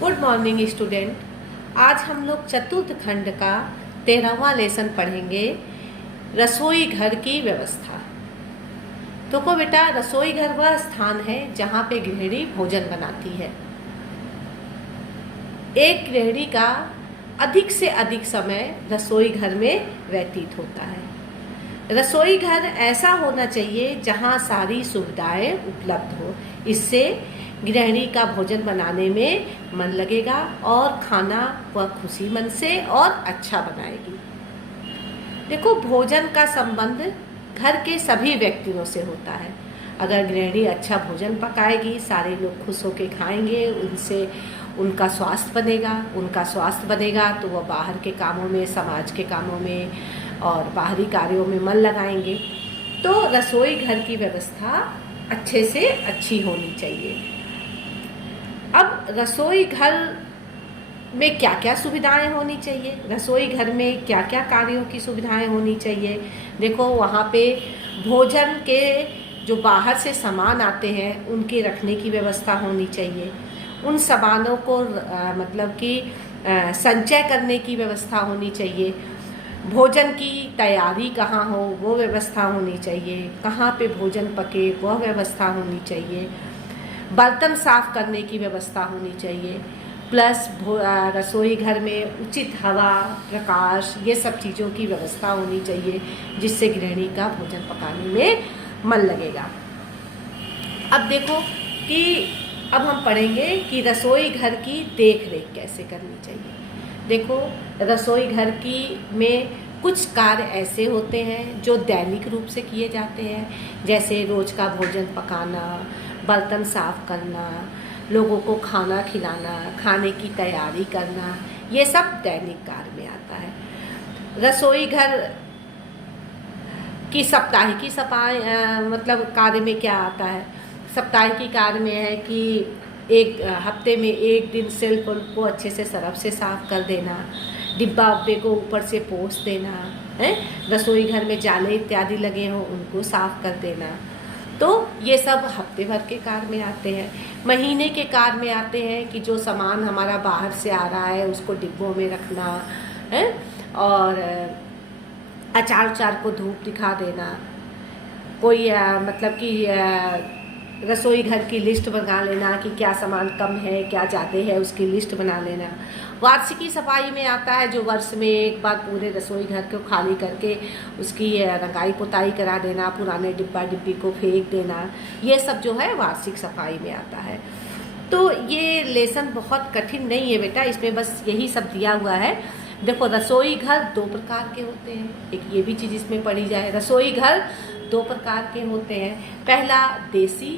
Good morning student. आज हम लोग चतुर्थ खंड का 13वां लेसन पढ़ेंगे, रसोई घर की व्यवस्था। तो बेटा, रसोई घर वह स्थान है जहाँ पे गृहिणी भोजन बनाती है। एक गृहिणी का अधिक से अधिक समय रसोई घर में व्यतीत होता है। रसोई घर ऐसा होना चाहिए जहाँ सारी सुविधाएं उपलब्ध हो। इससे गृहिणी का भोजन बनाने में मन लगेगा और खाना वह खुशी मन से और अच्छा बनाएगी। देखो, भोजन का संबंध घर के सभी व्यक्तियों से होता है। अगर गृहिणी अच्छा भोजन पकाएगी, सारे लोग खुश होकर खाएंगे, उनसे उनका स्वास्थ्य बनेगा तो वह बाहर के कामों में, समाज के कामों में और बाहरी कार्यों में मन लगाएंगे। तो रसोई घर की व्यवस्था अच्छे से अच्छी होनी चाहिए। अब रसोई घर में क्या क्या सुविधाएं होनी चाहिए, रसोई घर में क्या क्या कार्यों की सुविधाएं होनी चाहिए। देखो, वहाँ पे भोजन के जो बाहर से सामान आते हैं उनके रखने की व्यवस्था होनी चाहिए। उन सामानों को मतलब कि संचय करने की व्यवस्था होनी चाहिए। भोजन की तैयारी कहाँ हो वो व्यवस्था होनी चाहिए। कहाँ पे भोजन पके वह व्यवस्था होनी चाहिए। बर्तन साफ करने की व्यवस्था होनी चाहिए। प्लस रसोई घर में उचित हवा, प्रकाश, ये सब चीज़ों की व्यवस्था होनी चाहिए जिससे गृहिणी का भोजन पकाने में मन लगेगा। अब देखो कि अब हम पढ़ेंगे कि रसोई घर की देख रेख कैसे करनी चाहिए। देखो, रसोई घर की में कुछ कार्य ऐसे होते हैं जो दैनिक रूप से किए जाते हैं, जैसे रोज का भोजन पकाना, बर्तन साफ करना, लोगों को खाना खिलाना, खाने की तैयारी करना, ये सब दैनिक कार्य में आता है। रसोई घर की साप्ताहिकी सफाई मतलब कार्य में क्या आता है। साप्ताहिकी कार्य में है कि एक हफ्ते में एक दिन सेल्फ को अच्छे से सरफ से साफ कर देना, डिब्बा उब्बे को ऊपर से पोंछ देना है, रसोई घर में जाले इत्यादि लगे हों उनको साफ कर देना। तो ये सब हफ्ते भर के कार्य में आते हैं। महीने के कार्य में आते हैं कि जो सामान हमारा बाहर से आ रहा है उसको डिब्बों में रखना है, और अचार को धूप दिखा देना। कोई मतलब कि रसोई घर की लिस्ट बना लेना कि क्या सामान कम है क्या ज़्यादा है, उसकी लिस्ट बना लेना। वार्षिकी सफाई में आता है जो वर्ष में एक बार पूरे रसोई घर को खाली करके उसकी रंगाई पुताई करा देना, पुराने डिब्बा डिब्बी को फेंक देना। ये सब जो है वार्षिक सफाई में आता है। तो ये लेसन बहुत कठिन नहीं है बेटा, इसमें बस यही सब दिया हुआ है। देखो, रसोई घर दो प्रकार के होते हैं, एक ये भी चीज़ इसमें पढ़ी जाए। रसोई घर दो प्रकार के होते हैं। पहला देसी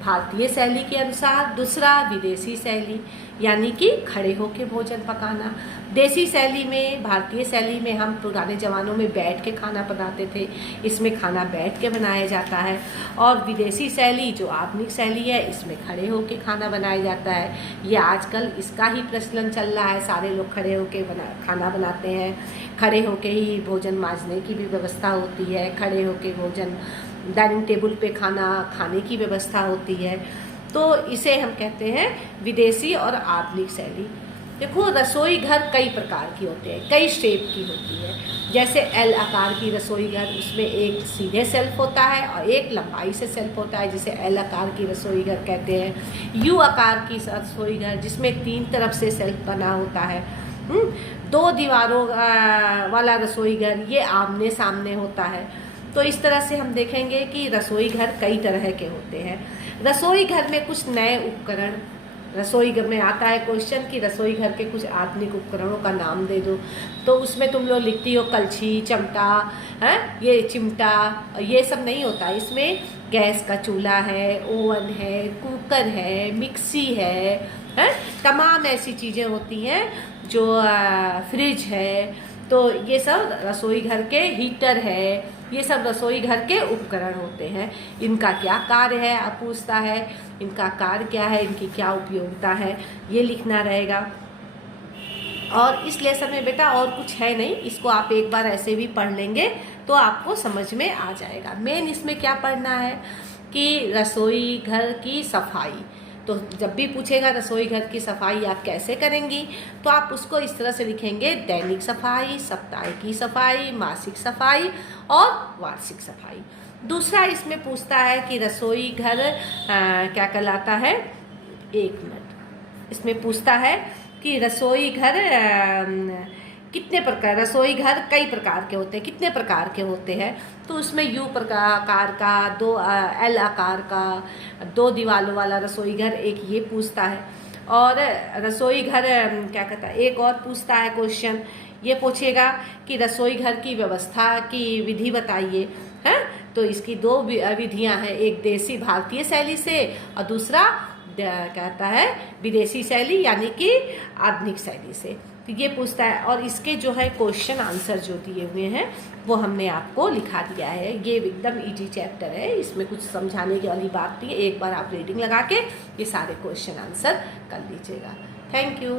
भारतीय शैली के अनुसार, दूसरा विदेशी शैली यानी कि खड़े होके भोजन पकाना। देसी शैली में, भारतीय शैली में हम पुराने ज़मानों में बैठ के खाना बनाते थे, इसमें खाना बैठ के बनाया जाता है। और विदेशी शैली जो आधुनिक शैली है, इसमें खड़े होके खाना बनाया जाता है। ये आजकल इसका ही प्रचलन चल रहा है, सारे लोग खड़े होके खाना बनाते हैं। खड़े होके ही भोजन मांजने की भी व्यवस्था होती है, खड़े होके भोजन डाइनिंग टेबल पे खाने की व्यवस्था होती है। तो इसे हम कहते हैं विदेशी और आधुनिक शैली। देखो, रसोई घर कई प्रकार की होते हैं, कई शेप की होती है। जैसे एल आकार की रसोई घर, उसमें एक सीधे सेल्फ होता है और एक लंबाई से सेल्फ होता है, जिसे एल आकार की रसोई घर कहते हैं। यू आकार की रसोई घर जिसमें 3 तरफ से सेल्फ बना होता है। 2 दीवारों वाला रसोई घर ये आमने सामने होता है। तो इस तरह से हम देखेंगे कि रसोई घर कई तरह के होते हैं। रसोई घर में कुछ नए उपकरण, रसोई घर में आता है क्वेश्चन कि रसोई घर के कुछ आधुनिक उपकरणों का नाम दे दो, तो उसमें तुम लोग लिखती हो कलछी, चमटा, है ये चिमटा, ये सब नहीं होता। इसमें गैस का चूल्हा है, ओवन है, कुकर है, मिक्सी है, तमाम ऐसी चीज़ें होती हैं जो फ्रिज है। तो ये सब रसोई घर के, हीटर है, ये सब रसोई घर के उपकरण होते हैं। इनका क्या कार्य है आप पूछता है, इनका कार्य क्या है, इनकी क्या उपयोगिता है, ये लिखना रहेगा। और इस लेसन में बेटा और कुछ है नहीं, इसको आप एक बार ऐसे भी पढ़ लेंगे तो आपको समझ में आ जाएगा। मेन इसमें क्या पढ़ना है कि रसोई घर की सफाई। तो जब भी पूछेगा रसोई घर की सफाई आप कैसे करेंगी, तो आप उसको इस तरह से लिखेंगे, दैनिक सफाई, साप्ताहिक की सफाई, मासिक सफाई और वार्षिक सफाई। दूसरा इसमें पूछता है कि रसोई घर क्या कहलाता है, 1 मिनट। इसमें पूछता है कि रसोई घर कितने प्रकार, रसोई घर कई प्रकार के होते हैं, कितने प्रकार के होते हैं, तो उसमें यू आकार का, 2 एल आकार का, 2 दीवालों वाला रसोई घर, एक ये पूछता है। और रसोई घर क्या कहता है, एक और पूछता है क्वेश्चन, ये पूछेगा कि रसोई घर की व्यवस्था की विधि बताइए, है। तो इसकी 2 विधियां हैं, एक देसी भारतीय शैली से और दूसरा कहता है विदेशी शैली यानी कि आधुनिक शैली से। तो ये पूछता है, और इसके जो है क्वेश्चन आंसर जो दिए हुए हैं वो हमने आपको लिखा दिया है। ये एकदम इजी चैप्टर है, इसमें कुछ समझाने की वाली बात नहीं है। एक बार आप रीडिंग लगा के ये सारे क्वेश्चन आंसर कर लीजिएगा। Thank you.